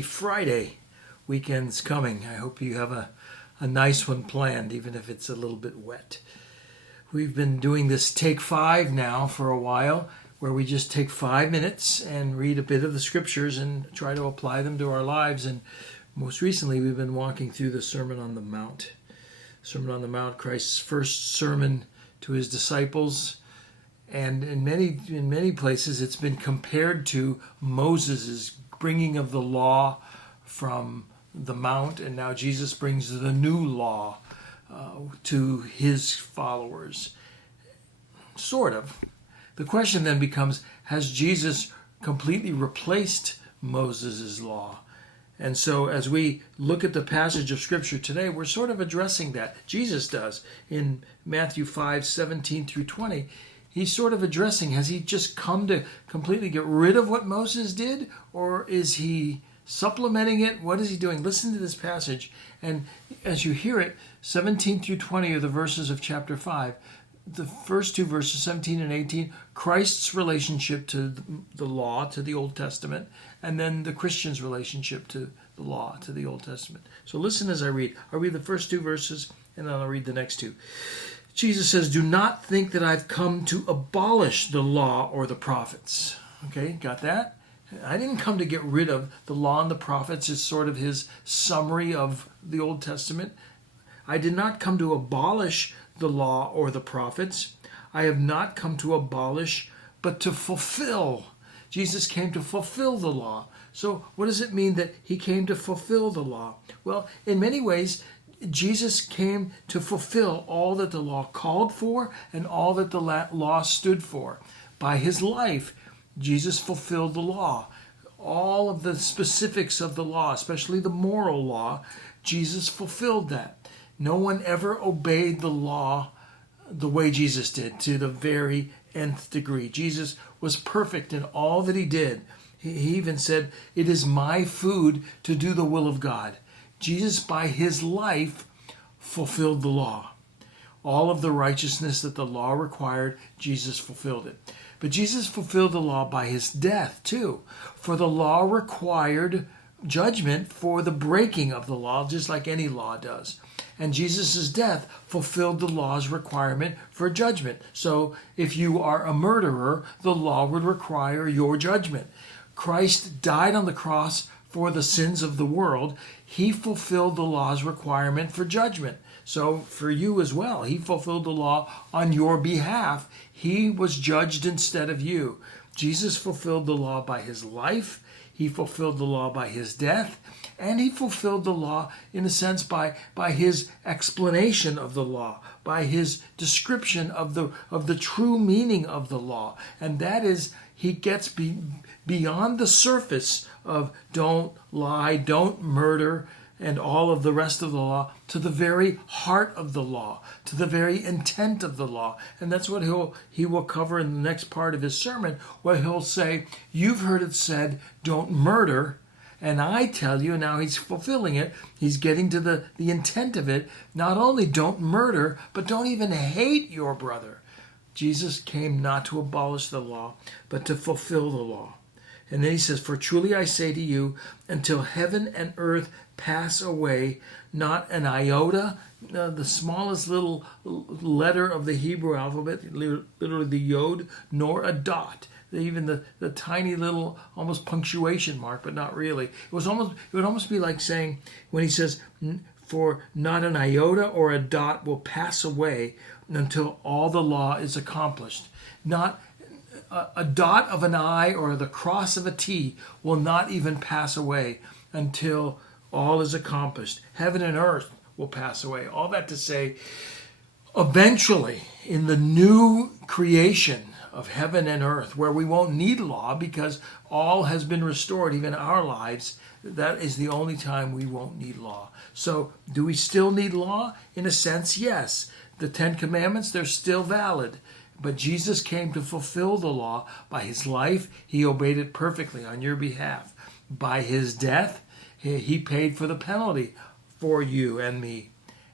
Happy Friday. Weekend's coming. I hope you have a nice one planned, even if it's a little bit wet. We've been doing this Take 5 now for a while, where we just take 5 minutes and read a bit of the scriptures and try to apply them to our lives. And most recently, we've been walking through the Sermon on the Mount. Sermon on the Mount, Christ's first sermon to his disciples. And in many places, it's been compared to Moses' bringing of the law from the mount, and now Jesus brings the new law to his followers. Sort of. The question then becomes, has Jesus completely replaced Moses' law? And so as we look at the passage of Scripture today, we're sort of addressing that. Jesus does. In Matthew 5:17 through 20, he's sort of addressing, has he just come to completely get rid of what Moses did? Or is he supplementing it? What is he doing? Listen to this passage. And as you hear it, 17 through 20 are the verses of chapter 5. The first two verses, 17 and 18, Christ's relationship to the law, to the Old Testament, and then the Christian's relationship to the law, to the Old Testament. So listen as I read. I'll read the first two verses, and then I'll read the next two. Jesus says, "Do not think that I've come to abolish the law or the prophets." Okay, got that? I didn't come to get rid of the law and the prophets. Is sort of his summary of the Old Testament. I did not come to abolish the law or the prophets. I have not come to abolish, but to fulfill. Jesus came to fulfill the law. So what does it mean that he came to fulfill the law? Well, in many ways, Jesus came to fulfill all that the law called for and all that the law stood for. By his life, Jesus fulfilled the law. All of the specifics of the law, especially the moral law, Jesus fulfilled that. No one ever obeyed the law the way Jesus did, to the very nth degree. Jesus was perfect in all that he did. He even said, "It is my food to do the will of God." Jesus, by his life, fulfilled the law. All of the righteousness that the law required, Jesus fulfilled it. But Jesus fulfilled the law by his death, too. For the law required judgment for the breaking of the law, just like any law does. And Jesus' death fulfilled the law's requirement for judgment. So if you are a murderer, the law would require your judgment. Christ died on the cross for the sins of the world. He fulfilled the law's requirement for judgment. So for you as well, he fulfilled the law on your behalf. He was judged instead of you. Jesus fulfilled the law by his life. He fulfilled the law by his death. And he fulfilled the law, in a sense, by his explanation of the law, by his description of the true meaning of the law. And that is, he gets beyond the surface of don't lie, don't murder, and all of the rest of the law, to the very heart of the law, to the very intent of the law. And that's what he will cover in the next part of his sermon, where he'll say, "You've heard it said, don't murder. And I tell you," now he's fulfilling it, he's getting to the intent of it, "not only don't murder, but don't even hate your brother." Jesus came not to abolish the law, but to fulfill the law. And then he says, "For truly I say to you, until heaven and earth pass away, not an iota," the smallest little letter of the Hebrew alphabet, literally the yod, "nor a dot." Even the tiny little, almost punctuation mark, but not really. It would almost be like saying, when he says, "For not an iota or a dot will pass away until all the law is accomplished." Not a dot of an I or the cross of a T will not even pass away until all is accomplished. Heaven and earth will pass away. All that to say, eventually, in the new creation of heaven and earth, where we won't need law because all has been restored, even our lives, that is the only time we won't need law. So do we still need law? In a sense, yes. The 10 Commandments, they're still valid. But Jesus came to fulfill the law. By his life, he obeyed it perfectly on your behalf. By his death, he paid for the penalty for you and me.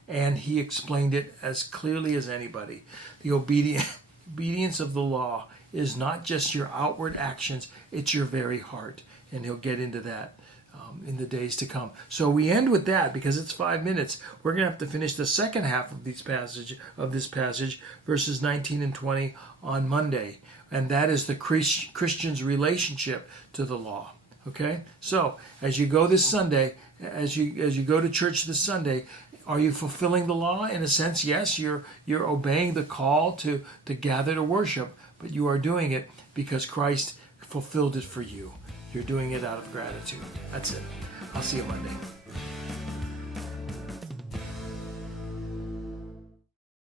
And he explained it as clearly as anybody. The obedience of the law is not just your outward actions, it's your very heart. And he'll get into that in the days to come. So we end with that because it's 5 minutes. We're going to have to finish the second half of this passage, verses 19 and 20, on Monday, and that is the Christian's relationship to the law. Okay, so as you go this Sunday, as you go to church this Sunday, are you fulfilling the law? In a sense, yes, you're obeying the call to gather to worship, but you are doing it because Christ fulfilled it for you. You're doing it out of gratitude. That's it. I'll see you Monday.